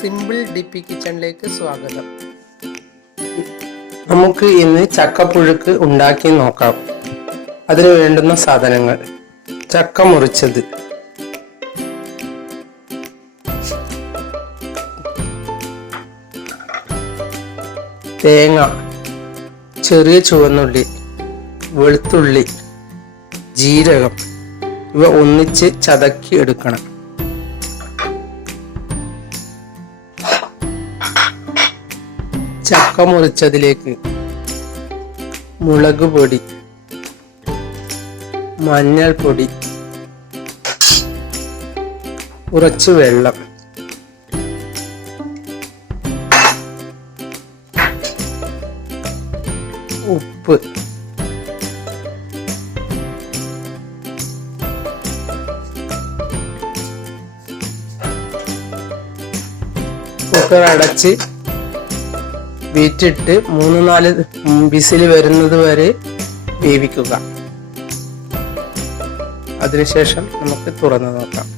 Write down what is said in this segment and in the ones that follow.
Simple ഡിപ്പി കിച്ചണിലേക്ക് സ്വാഗതം. നമുക്ക് ഇന്ന് ചക്കപ്പുഴുക്ക് ഉണ്ടാക്കി നോക്കാം. അതിന് വേണ്ടുന്ന സാധനങ്ങൾ: ചക്ക മുറിച്ചത്, തേങ്ങ, ചെറിയ ചുവന്നുള്ളി, വെളുത്തുള്ളി, ജീരകം ഇവ ഒന്നിച്ച് ചതക്കി എടുക്കണം. ചക്ക മുറിച്ചതിലേക്ക് മുളക് പൊടി, മഞ്ഞൾപ്പൊടി, കുറച്ച് വെള്ളം, ഉപ്പ്, കുക്കർ അടച്ച് വീറ്റിട്ട് 3-4 വിസിൽ വരുന്നത് വരെ വേവിക്കുക. അതിനുശേഷം നമുക്ക് തുറന്നു നോക്കാം.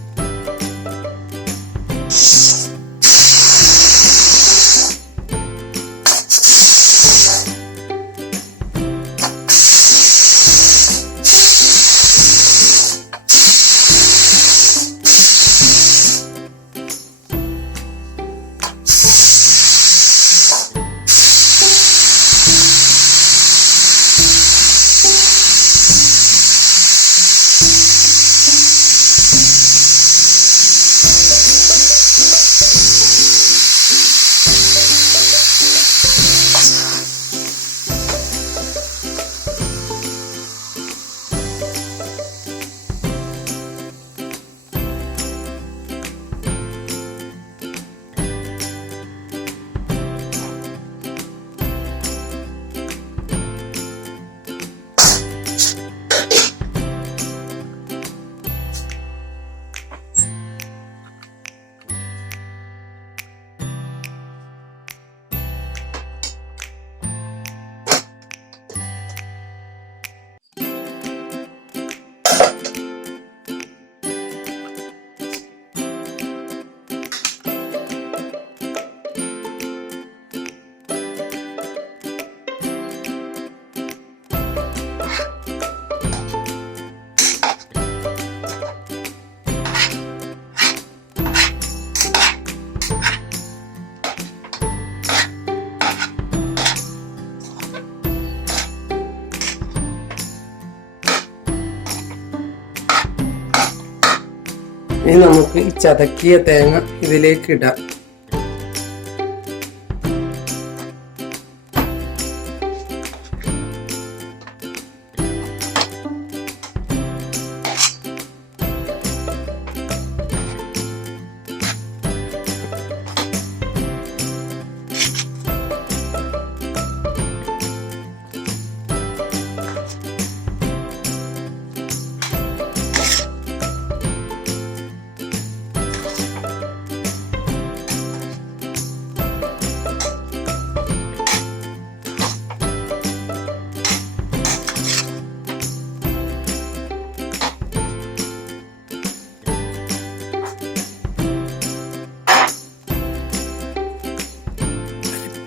ഇനി നമുക്ക് ഈ ചതക്കിയ തേങ്ങ ഇതിലേക്ക് ഇടാം.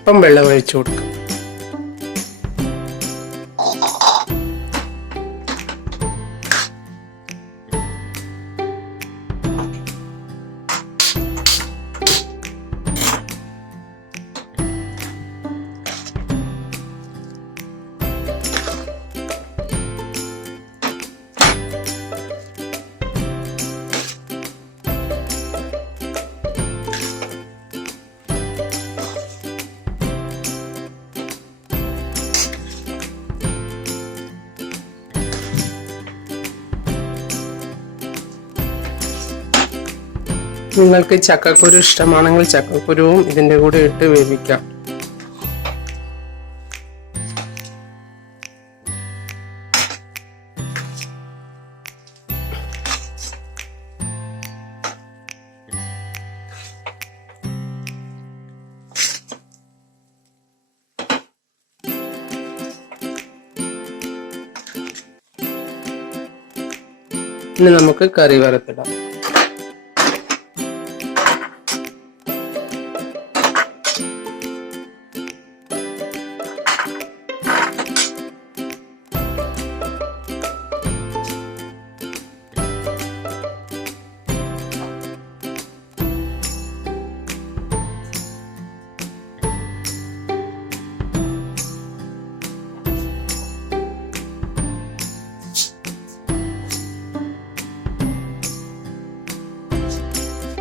അല്പം വെള്ളം ഒഴിച്ചു കൊടുക്കും. നിങ്ങൾക്ക് ചക്കക്കുരു ഇഷ്ടമാണെങ്കിൽ ചക്കക്കുരുവും ഇതിൻ്റെ കൂടെ ഇട്ട് വേവിക്കാം. ഇനി നമുക്ക് കറി വറുത്തിടാം.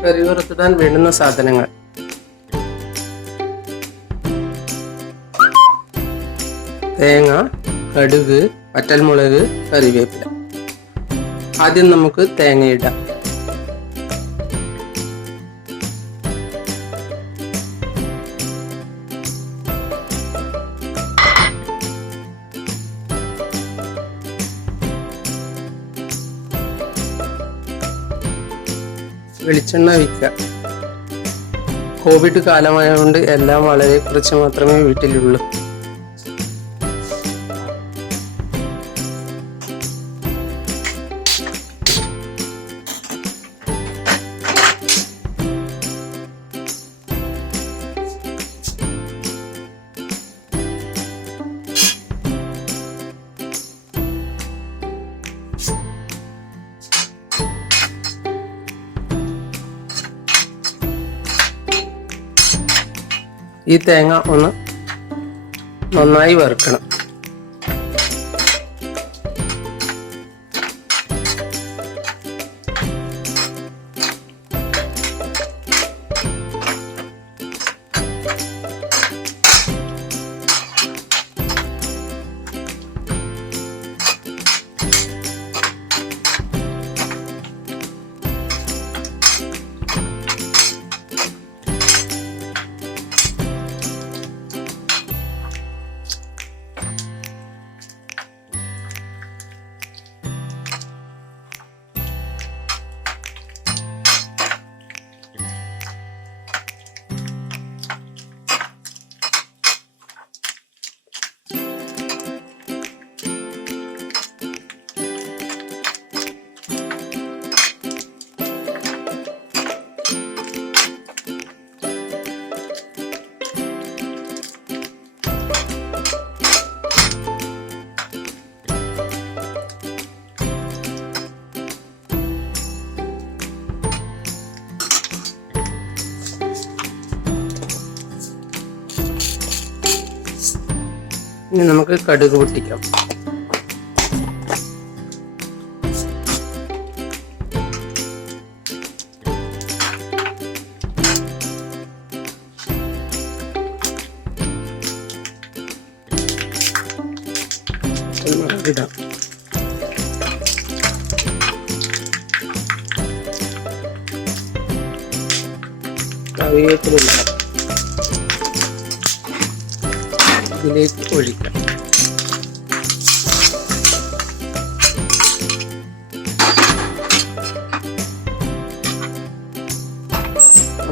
കറി വറുത്തിടാൻ വേണ്ടുന്ന സാധനങ്ങൾ: തേങ്ങ, കടുക്, വറ്റൽമുളക്, കറിവേപ്പില. ആദ്യം നമുക്ക് തേങ്ങ ഇടാം. വെളിച്ചെണ്ണ ഒഴിക്കുക. കോവിഡ് കാലമായതുകൊണ്ട് എല്ലാം വളരെ കുറച്ച് മാത്രമേ വീട്ടിലുള്ളൂ. ഈ തേങ്ങ ഒന്ന് നന്നായി വറുക്കണം. ഇനി നമുക്ക് കടുക് പൊട്ടിക്കാം. ഇടാം. കറിവേപ്പില ഇതിലേക്ക് ഒഴിക്കാം.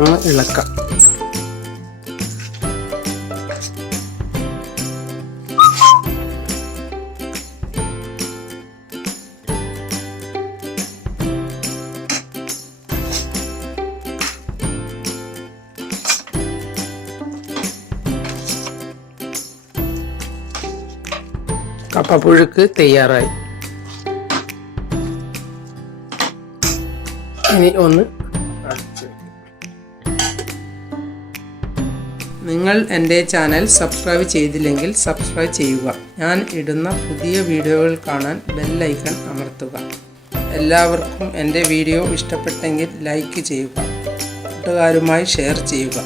ഒന്ന് ഇളക്കാം. കപ്പപ്പുഴുക്ക് തയ്യാറായി. ഇനി ഒന്ന് നിങ്ങൾ എൻ്റെ ചാനൽ സബ്സ്ക്രൈബ് ചെയ്തില്ലെങ്കിൽ സബ്സ്ക്രൈബ് ചെയ്യുക. ഞാൻ ഇടുന്ന പുതിയ വീഡിയോകൾ കാണാൻ ബെൽ ഐക്കൺ അമർത്തുക. എല്ലാവർക്കും എൻ്റെ വീഡിയോ ഇഷ്ടപ്പെട്ടെങ്കിൽ ലൈക്ക് ചെയ്യുക. കൂട്ടുകാരുമായി ഷെയർ ചെയ്യുക.